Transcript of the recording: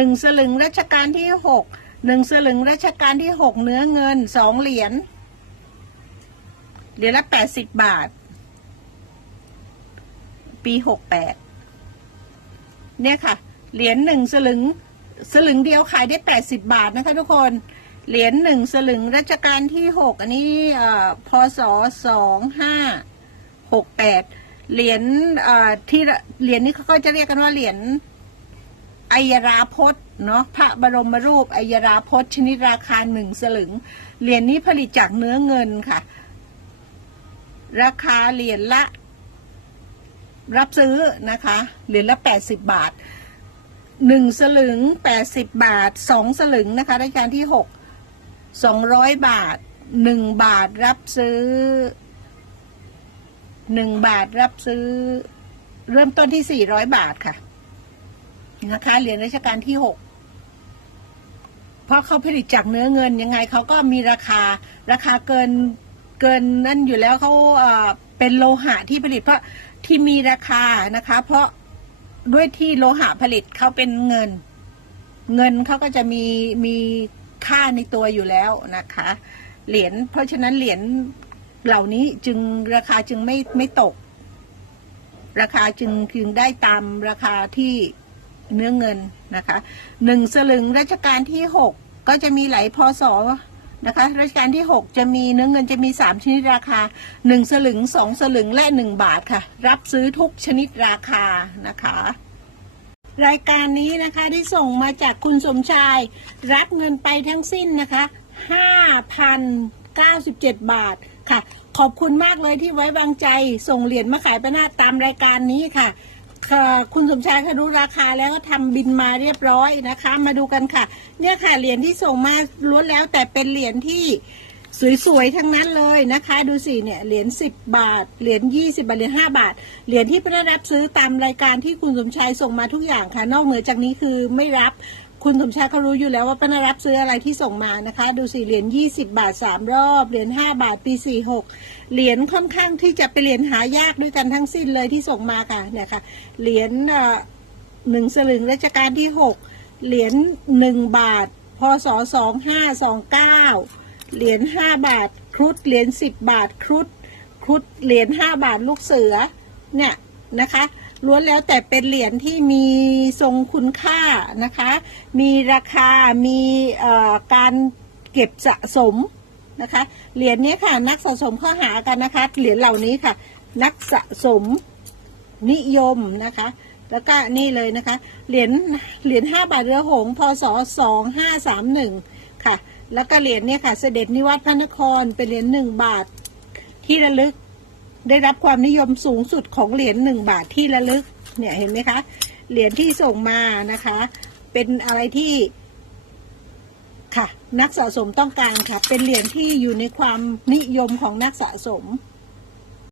หนึ่งสลึงรัชกาลที่หกหนึ่งสลึงรัชกาลที่หกเนื้อเงินสองเหรียญเหรียญละแปดสิบบาท ปีหกแปดเนี่ยค่ะ เหรียญหนึ่งสลึงสลึงเดียวขายได้แปดสิบบาทนะคะทุกคน เหรียญหนึ่งสลึงรัชกาลที่หกอันนี้พศสองห้าหกแปดเหรียญที่เหรียญนี้เขาก็จะเรียกกันว่าเหรียญ อัยราพจน์เนาะพระบรมรูปอัยราพจน์ชนิดราคาหนึ่งสลึง เหรียญนี้ผลิตจากเนื้อเงินค่ะ ราคาเหรียญละ รับซื้อนะคะ เหรียญละแปดสิบบาทหนึ่งสลึงแปดสิบบาทสองสลึงนะคะรายการที่หกสองร้อยบาทหนึ่งบาทรับซื้อหนึ่งบาทรับซื้อ เริ่มต้นที่สี่ร้อยบาทค่ะ นะคะเหรียญรัชกาลที่หกเพราะเขาผลิตจากเนื้อเงินยังไงเขาก็มีราคาราคาเกินเกินนั่นอยู่แล้วเขาเเป็นโลหะที่ผลิตเพราะที่มีราคานะคะ เพราะด้วยที่โลหะผลิตเขาเป็นเงิน เงินเขาก็จะมีมีค่าในตัวอยู่แล้วนะคะ เหรียญเพราะฉะนั้นเหรียญเหล่านี้จึงราคาจึงไม่ไม่ตก ราคาจึงจึงได้ตามราคาที่ เนื้อเงินนะคะหนึ่งสลึงรัชกาลที่หกก็จะมีหลายพศนะคะรัชกาลที่หกจะมีเนื้อเงินจะมีสามชนิดราคาหนึ่งสลึงสองสลึงและหนึ่งบาทค่ะ รับซื้อทุกชนิดราคานะคะ รายการนี้นะคะที่ส่งมาจากคุณสมชาย รับเงินไปทั้งสิ้นนะคะ5,097 บาทค่ะ ขอบคุณมากเลยที่ไว้วางใจ ส่งเหรียญมาขายประนาตามรายการนี้ค่ะ ค่ะคุณสมชายเขารู้ราคาแล้วก็ทำบินมาเรียบร้อยนะคะ มาดูกันค่ะ เนี่ยค่ะเหรียญที่ส่งมาล้วนแล้วแต่เป็นเหรียญที่สวยๆ ทั้งนั้นเลยนะคะ ดูสิเนี่ยเหรียญ10 บาท เหรียญ20 บาท เหรียญ5บาท เหรียญที่พระรับซื้อตามรายการที่คุณสมชายส่งมาทุกอย่างค่ะ นอกเหนือจากนี้คือไม่รับ คุณสมชายเขารู้อยู่แล้วว่าป้านารับซื้ออะไรที่ส่งมานะคะ ดูสิเหรียญ20 บาท 3 รอบ เหรียญ5บาท ปี 46 เหรียญค่อนข้างที่จะเป็นเหรียญหายากด้วยกันทั้งสิ้นเลยที่ส่งมาค่ะเนี่ยค่ะเหรียญหนึ่งสลึงรัชกาลที่ 6 เหรียญ1บาทพศ2529 เหรียญห้าบาท ครุฑเหรียญสิบบาท ครุฑครุฑเหรียญห้าบาทลูกเสือเนี่ยนะคะ ล้วนแล้วแต่เป็นเหรียญที่มีทรงคุณค่านะคะ มีราคา มีการเก็บสะสมนะคะ เหรียญนี้ค่ะนักสะสมเข้าหากันนะคะ เหรียญเหล่านี้ค่ะ นักสะสมนิยมนะคะ แล้วก็นี่เลยนะคะ เหรียญ เหรียญห้าบาทเรือหงพศสองห้าสามหนึ่งค่ะ แล้วก็เหรียญเนี่ยค่ะ เสด็จนิวัตพระนคร เป็นเหรียญหนึ่งบาทที่ระลึก ได้รับความนิยมสูงสุดของเหรียญหนึ่งบาทที่ระลึก เนี่ยเห็นไหมคะ เหรียญที่ส่งมานะคะ เป็นอะไรที่ค่ะ นักสะสมต้องการค่ะ เป็นเหรียญที่อยู่ในความนิยมของนักสะสม